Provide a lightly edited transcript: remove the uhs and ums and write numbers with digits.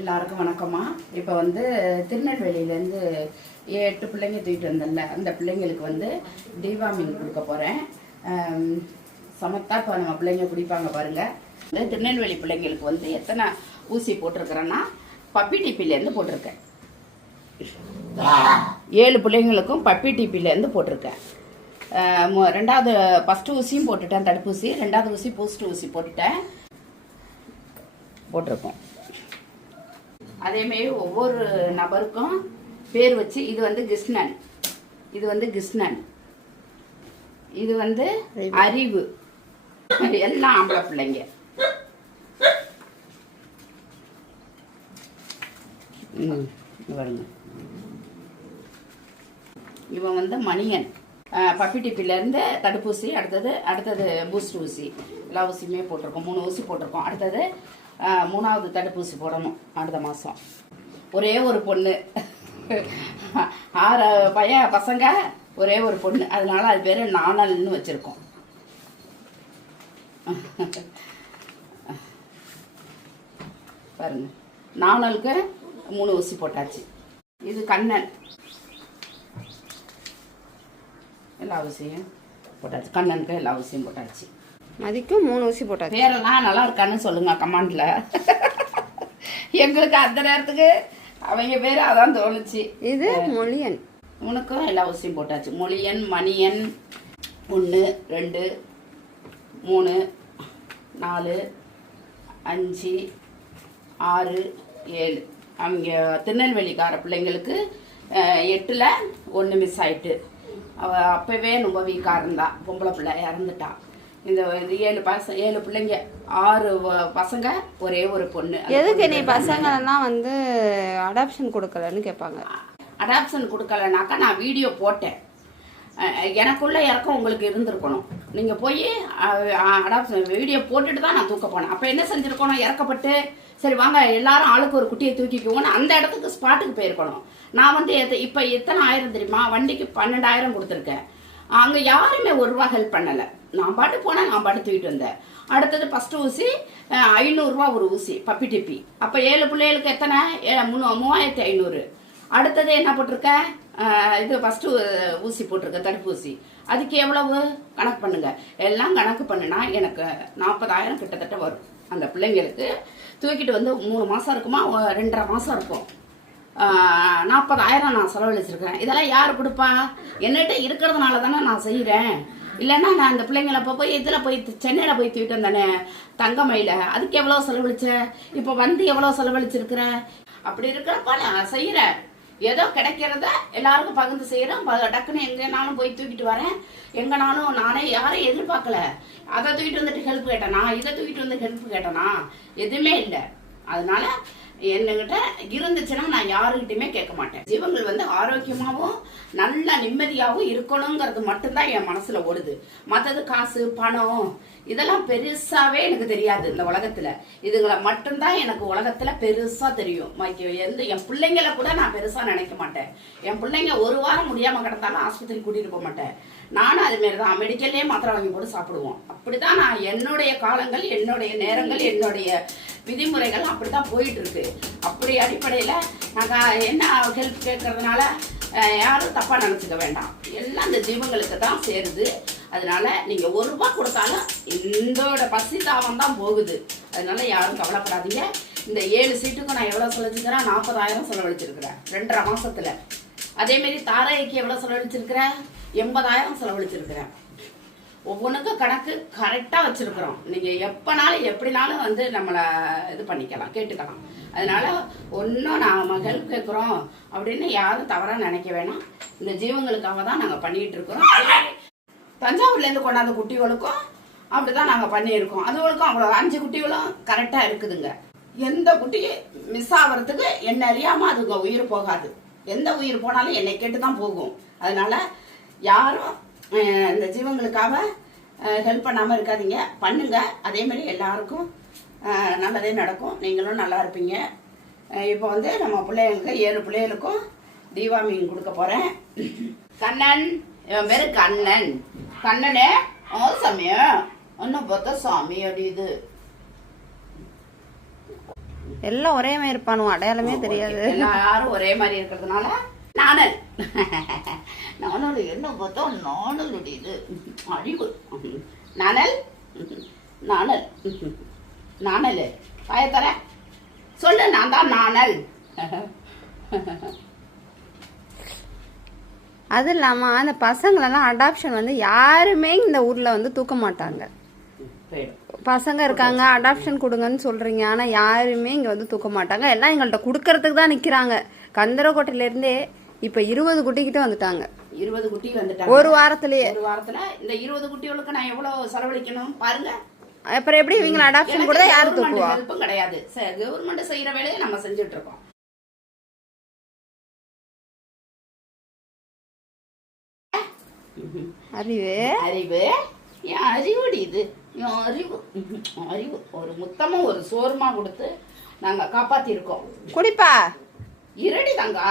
எல்லாருக்கும் வணக்கம்மா. இப்போ வந்து திருநெல்வேலியிலேருந்து 8 பிள்ளைங்க தூக்கிட்டு வந்தேன்ல, அந்த பிள்ளைங்களுக்கு வந்து டிவார்மிங் கொடுக்க போகிறேன். சமத்தா இப்போ நம்ம பிள்ளைங்க குடிப்பாங்க பாருங்கள். இந்த திருநெல்வேலி பிள்ளைங்களுக்கு வந்து எத்தனை ஊசி போட்டிருக்கிறேன்னா பப்பி டிபிலேருந்து போட்டிருக்கேன். 7 பிள்ளைங்களுக்கும் பப்பி டிபிலேருந்து போட்டிருக்கேன். ரெண்டாவது ஃபஸ்ட்டு ஊசியும் போட்டுட்டேன், தடுப்பூசி. ரெண்டாவது ஊசி பூஸ்ட் ஊசி போட்டிருக்கோம். அதேமாரி ஒவ்வொரு நபருக்கும் பேர் வச்சு, இது வந்து கிருஷ்ணன், இது வந்து கிருஷ்ணன், இது வந்து அறிவு, எல்லாம் ஆம்பளை பிள்ளைங்க. இவன் வந்து மணியன். பப்பி டிப்பிலேருந்து தடுப்பூசி, அடுத்தது பூஸ்ட் ஊசி, எல்லா ஊசியுமே போட்டிருக்கோம். 3 ஊசி போட்டிருக்கோம். அடுத்தது 3வது தடுப்பூசி போடணும் அடுத்த மாதம். ஒரே ஒரு பொண்ணு, 6 பசங்க, ஒரே ஒரு பொண்ணு. அதனால அது பேர் நாணல்னு வச்சுருக்கோம். பாருங்க, நாணலுக்கு 3 ஊசி போட்டாச்சு. இது கண்ணன், எல்லா ஊசியும் போட்டாச்சு. கண்ணனுக்கு எல்லா ஊசியும் போட்டாச்சு. அதுக்கும் 3 ஊசி போட்டாச்சு. பேரெல்லாம் நல்லா இருக்கான்னு சொல்லுங்க கமெண்ட்ல. எங்களுக்கு அந்த நேரத்துக்கு அவங்க பேர் அதான் தோணுச்சு. இது மொழியன், உனக்கும் எல்லா ஊசியும் போட்டாச்சு. மொழியன், மணியன் 1 2 3 4 5 6 7. அவங்க திருநெல்வேலிக்கார பிள்ளைங்களுக்கு 8ல் 1 மிஸ் ஆயிட்டு. அவள் அப்பவே ரொம்ப வீக்காக இருந்தா, பொம்பளை பிள்ளை இறந்துட்டா. இந்த 7 பிள்ளைங்க, 6 பசங்க, ஒரே ஒரு பொண்ணு. எதுக்கு நீ பசங்களெல்லாம் வந்து அடாப்ஷன் கொடுக்கலன்னு கேட்பாங்க. அடாப்ஷன் கொடுக்கலனாக்கா நான் வீடியோ போட்டேன். எனக்குள்ள இறக்கம் உங்களுக்கு இருந்திருக்கணும். நீங்கள் போய் அடாப்ஷன் வீடியோ போட்டுட்டு தான் நான் தூக்க போனேன். அப்போ என்ன செஞ்சுருக்கணும்? இறக்கப்பட்டு சரி வாங்க எல்லாரும் ஆளுக்கு ஒரு குட்டியை தூக்கிக்குவோன்னு அந்த இடத்துக்கு ஸ்பாட்டுக்கு போயிருக்கணும். நான் வந்து இப்போ எத்தனை ஆயிரம் தெரியுமா? வண்டிக்கு 12,000 கொடுத்துருக்கேன். அங்கே யாருமே 1 ரூபா ஹெல்ப் பண்ணலை. நான் பாட்டு போனேன், நான் பாட்டு தூக்கிட்டு வந்தேன். அடுத்தது ஃபஸ்ட்டு ஊசி 500 ரூபா ஒரு ஊசி, பப்பி டிப்பி. அப்போ 7 பிள்ளைகளுக்கு எத்தனை? 3500. அடுத்தது என்ன போட்டிருக்கேன்? இது ஃபஸ்ட்டு ஊசி போட்டிருக்கேன், தடுப்பூசி. அதுக்கு எவ்வளவு கணக்கு பண்ணுங்க. எல்லாம் கணக்கு பண்ணுனா எனக்கு 40,000 கிட்டத்தட்ட வரும். அந்த பிள்ளைங்களுக்கு தூக்கிட்டு வந்து 3 மாதம் இருக்குமா, 2.5 மாதம் இருக்கும். 40,000 நான் செலவழிச்சிருக்கிறேன். இதெல்லாம் யார் கொடுப்பா? என்னகிட்ட இருக்கிறதுனால தானே நான் செய்கிறேன். இல்லைன்னா நான் அந்த பிள்ளைங்களை இப்போ போய் இதில் போய் சென்னையில் போய் தூக்கிட்டு வந்தானே தங்கமயில, அதுக்கு எவ்வளோ செலவழிச்சேன். இப்போ வந்து எவ்வளோ செலவழிச்சிருக்கிறேன். அப்படி இருக்கிறப்ப நான் செய்கிறேன். ஏதோ கிடைக்கிறத எல்லாருக்கும் பகிர்ந்து செய்கிறேன். டக்குன்னு எங்கேனாலும் போய் தூக்கிட்டு வரேன். எங்கனாலும் நானே யாரையும் எதிர்பார்க்கல. அதை தூக்கிட்டு வந்துட்டு ஹெல்ப் கேட்டேனா, இதை தூக்கிட்டு வந்து ஹெல்ப் கேட்டேனா, எதுவுமே இல்லை. அதனால என்னகிட்ட இருந்துச்சுன்னா நான் யாருக்கிட்டையுமே கேட்க மாட்டேன். ஜீவங்கள் வந்து ஆரோக்கியமாகவும் நல்ல நிம்மதியாகவும் இருக்கணுங்கிறது மட்டும்தான் என் மனசுல ஓடுது. மற்றது காசு பணம் இதெல்லாம் பெருசாவே எனக்கு தெரியாது இந்த உலகத்துல. இதுங்களை மட்டும்தான் எனக்கு உலகத்துல பெருசா தெரியும். என் பிள்ளைங்களை கூட நான் பெருசா நினைக்க மாட்டேன். என் பிள்ளைங்க 1 வாரம் முடியாம கிடந்தாலும் ஆஸ்பத்திரி கூட்டிட்டு போக மாட்டேன். நானும் அது மாரிதான் மெடிக்கல்லே மாத்திரை வாங்கி போட்டு சாப்பிடுவோம். அப்படிதான் நான் என்னுடைய காலங்கள், என்னுடைய நேரங்கள், என்னுடைய விதிமுறைகள் அப்படித்தான் போயிட்டு இருக்கு. அப்படி அடிப்படையில நாங்கள் என்ன ஹெல்ப் கேட்கறதுனால யாரும் தப்பா நினைச்சுக்க வேண்டாம். எல்லாம் இந்த ஜீவங்களுக்கு தான் சேருது. அதனால நீங்க 1 ரூபா கொடுத்தாலும் இந்தோட பசி தாவம் தான் போகுது. அதனால யாரும் கவலைப்படாதீங்க. இந்த 7 சீட்டுக்கும் நான் எவ்வளவு செலவழிச்சிருக்கிறேன்? 40,000 செலவழிச்சிருக்கிறேன் 2.5 மாசத்துல. அதே மாதிரி தாரைக்கு எவ்வளவு செலவழிச்சிருக்கிறேன்? 80,000 செலவழிச்சிருக்கிறேன். ஒவ்வொன்றுக்கும் கணக்கு கரெக்டாக வச்சுருக்குறோம். நீங்கள் எப்போனாலும் எப்படினாலும் வந்து நம்மளை இது பண்ணிக்கலாம், கேட்டுக்கலாம். அதனால ஒன்றும் நாம் ஹெல்ப் கேட்குறோம் அப்படின்னு யாரும் தவறாக நினைக்க வேணாம். இந்த ஜீவங்களுக்காக தான் நாங்கள் பண்ணிகிட்டு இருக்கிறோம். தஞ்சாவூர்லேருந்து கொண்டாந்த குட்டிகளுக்கும் அப்படி தான் நாங்கள் பண்ணியிருக்கோம். அதுகளுக்கும் அவ்வளோ 5 குட்டிகளும் கரெக்டாக இருக்குதுங்க. எந்த குட்டியும் மிஸ் ஆகிறதுக்கு என்ன அறியாமல் அதுங்க உயிர் போகாது. எந்த உயிர் போனாலும் என்னை கேட்டு தான் போகும். அதனால யாரும் இந்த ஜீவங்களுக்காக ஹெல்ப் பண்ணாமல் இருக்காதீங்க, பண்ணுங்க. அதே மாதிரி எல்லாருக்கும் நல்லதே நடக்கும். நீங்களும் நல்லா இருப்பீங்க. இப்போ வந்து நம்ம பிள்ளைங்களுக்கு 7 பிள்ளைகளுக்கும் டிவார்மிங் கொடுக்க போகிறேன். கண்ணன், இவன் பேர் கண்ணன். கண்ணனே சமயம் ஒன்றும் பார்த்தா சாமி அப்படி இது எல்லாம் ஒரே மாதிரி இருப்பானு அடையாளமே தெரியாது. எல்லாரும் ஒரே மாதிரி இருக்கிறதுனால நாணல். நாணல் என்ன பார்த்தா நாணல் இது அறிவு. நாணல் நாணல் நாணல் பாயத்தர சொல்லு. நான் தான் நாணல். அது இல்லாமல் அந்த பசங்களெல்லாம் அடாப்ஷன் வந்து யாருமே இந்த ஊரில் வந்து தூக்க மாட்டாங்க. பசங்க இருக்காங்க அடாப்ஷன் கொடுங்கன்னு சொல்கிறீங்க, ஆனால் யாருமே இங்கே வந்து தூக்க மாட்டாங்க. எல்லாம் எங்கள்கிட்ட கொடுக்கறதுக்கு தான் நிற்கிறாங்க. கந்தரக்கோட்டையிலேருந்தே இப்போ 20 குட்டிக்கிட்ட வந்துட்டாங்க. 20 குட்டி வந்துட்டாங்க ஒரு வாரத்திலேயே. ஒரு வாரத்தில் இந்த 20 குட்டிகளுக்கு நான் எவ்வளோ செலவழிக்கணும் பாருங்க. அப்புறம் எப்படி இவங்களை அடாப்ஷன் கூட யார் தூக்குவா? ஹெல்ப்பும் கிடையாது. கவர்மெண்ட் செய்கிற வேலையை நம்ம செஞ்சுட்டு இருக்கோம். அறிவு அறிவு என் அறிவுடி இது. என் அறிவு அறிவு ஒரு முத்தமும் ஒரு சோறுமா கொடுத்து நாங்கள் காப்பாற்றிருக்கோம். குடிப்பா இருடி தங்கா.